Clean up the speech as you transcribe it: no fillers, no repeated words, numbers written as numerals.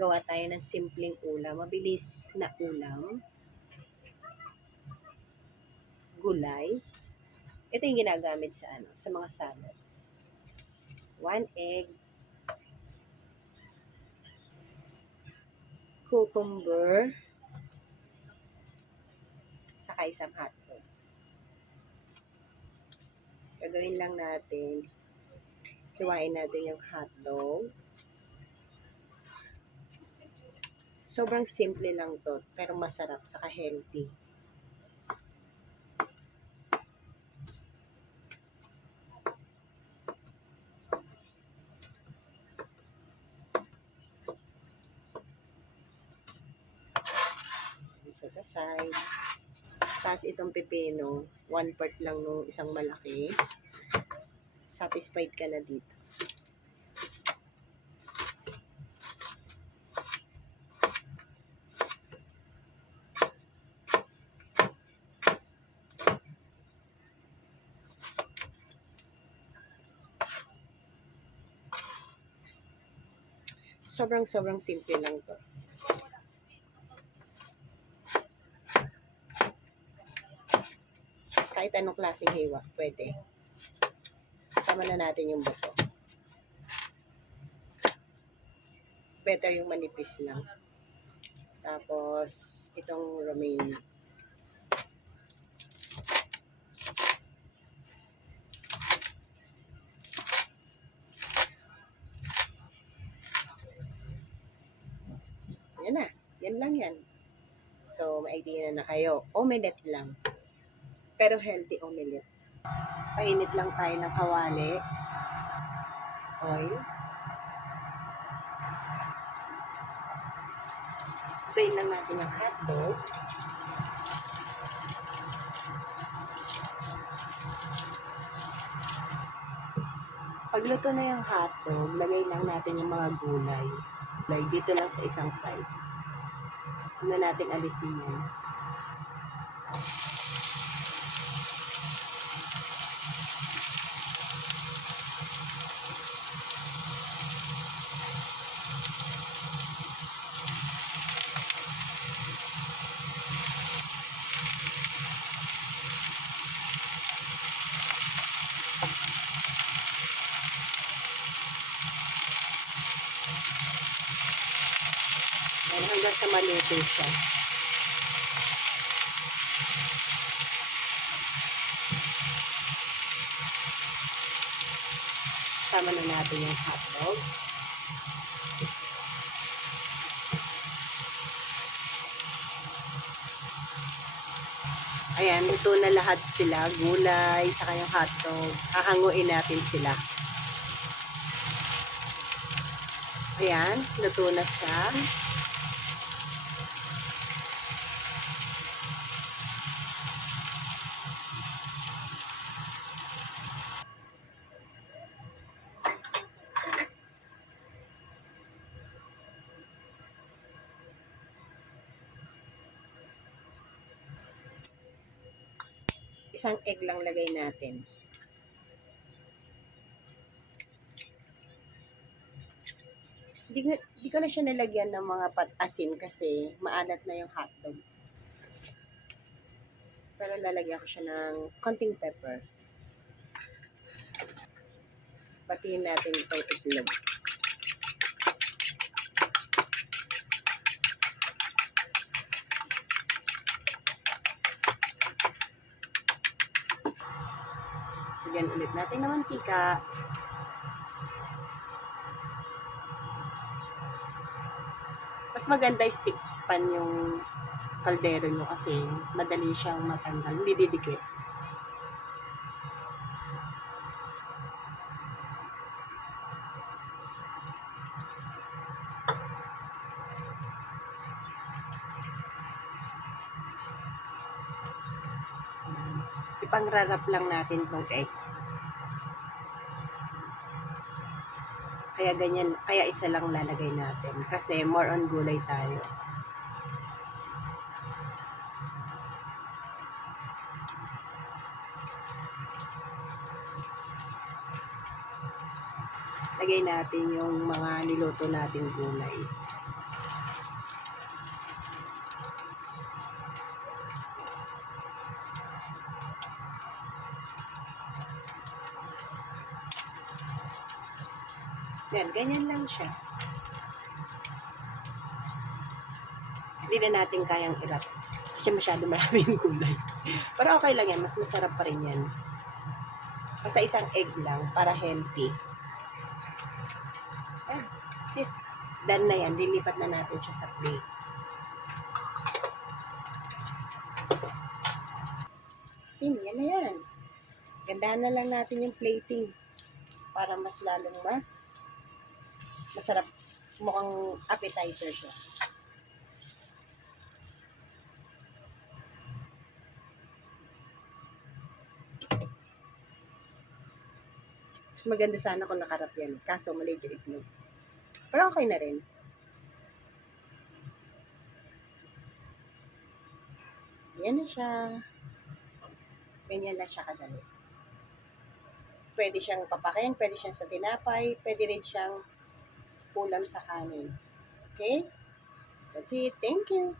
gawa tayo ng simpleng ulam. Mabilis na ulam. Gulay. Ito yung ginagamit sa mga salad. 1 egg. Cucumber. Saka isang hotdog. Gagawin lang natin. Hiwain natin yung hotdog. Sobrang simple lang to, pero masarap, saka healthy. Set aside. Tapos itong pipino, 1/4 lang nung isang malaki. Satisfied ka na dito. Sobrang simple lang to. Kahit anong klaseng hiwa, pwede. Sama na natin yung buto. Better yung manipis lang. Tapos, itong romaine. Yan na. Yan lang yan. So, may idea na kayo. Omelette lang. Pero healthy omelette. Painit lang tayo ng kawali. Oil. Ituin lang natin ang hotdog. Pagluto na yung hotdog, lagay lang natin yung mga gulay. Dito lang sa isang side. Huwag na natin alisin yan. Hanggang sa maluto siya. Sama na natin yung hotdog. Ayan, luto na lahat sila. Gulay, saka yung hotdog. Hahanguin natin sila. Ayan, luto na siya. Isang egg lang lagay natin. Di ko na siya nilagyan ng mga asin kasi maalat na yung hotdog. Pero lalagyan ko siya ng konting pepper. Patiin natin itong itlog. Lagyan ulit natin ng mantika. Mas maganda stick pan yung kaldero nyo kasi madali siyang matanggal. Hindi didikit. Ipangrarap lang natin itong egg. Kaya ganyan, kaya isa lang lalagay natin kasi more on gulay tayo. Lagay natin yung mga niluto nating gulay. Yan, ganyan lang siya. Hindi na natin kayang irap. Kasi masyado marami yung gulay. Pero okay lang yan. Mas masarap pa rin yan. Basta isang egg lang para healthy. Yan. That's it. Done na yan. Lilipat na natin siya sa plate. Sin, yan na yan. Gandahan na lang natin yung plating para mas lalong mas masarap. Mukhang appetizer siya. Mas maganda sana kung nakarap yan. Kaso maliit yung itlog. Pero okay na rin. Yan na siya. Ganyan na siya kadali. Pwede siyang papakin, pwede siyang sa tinapay, pwede rin siyang ulam sa kanin. Okay? That's it. Thank you.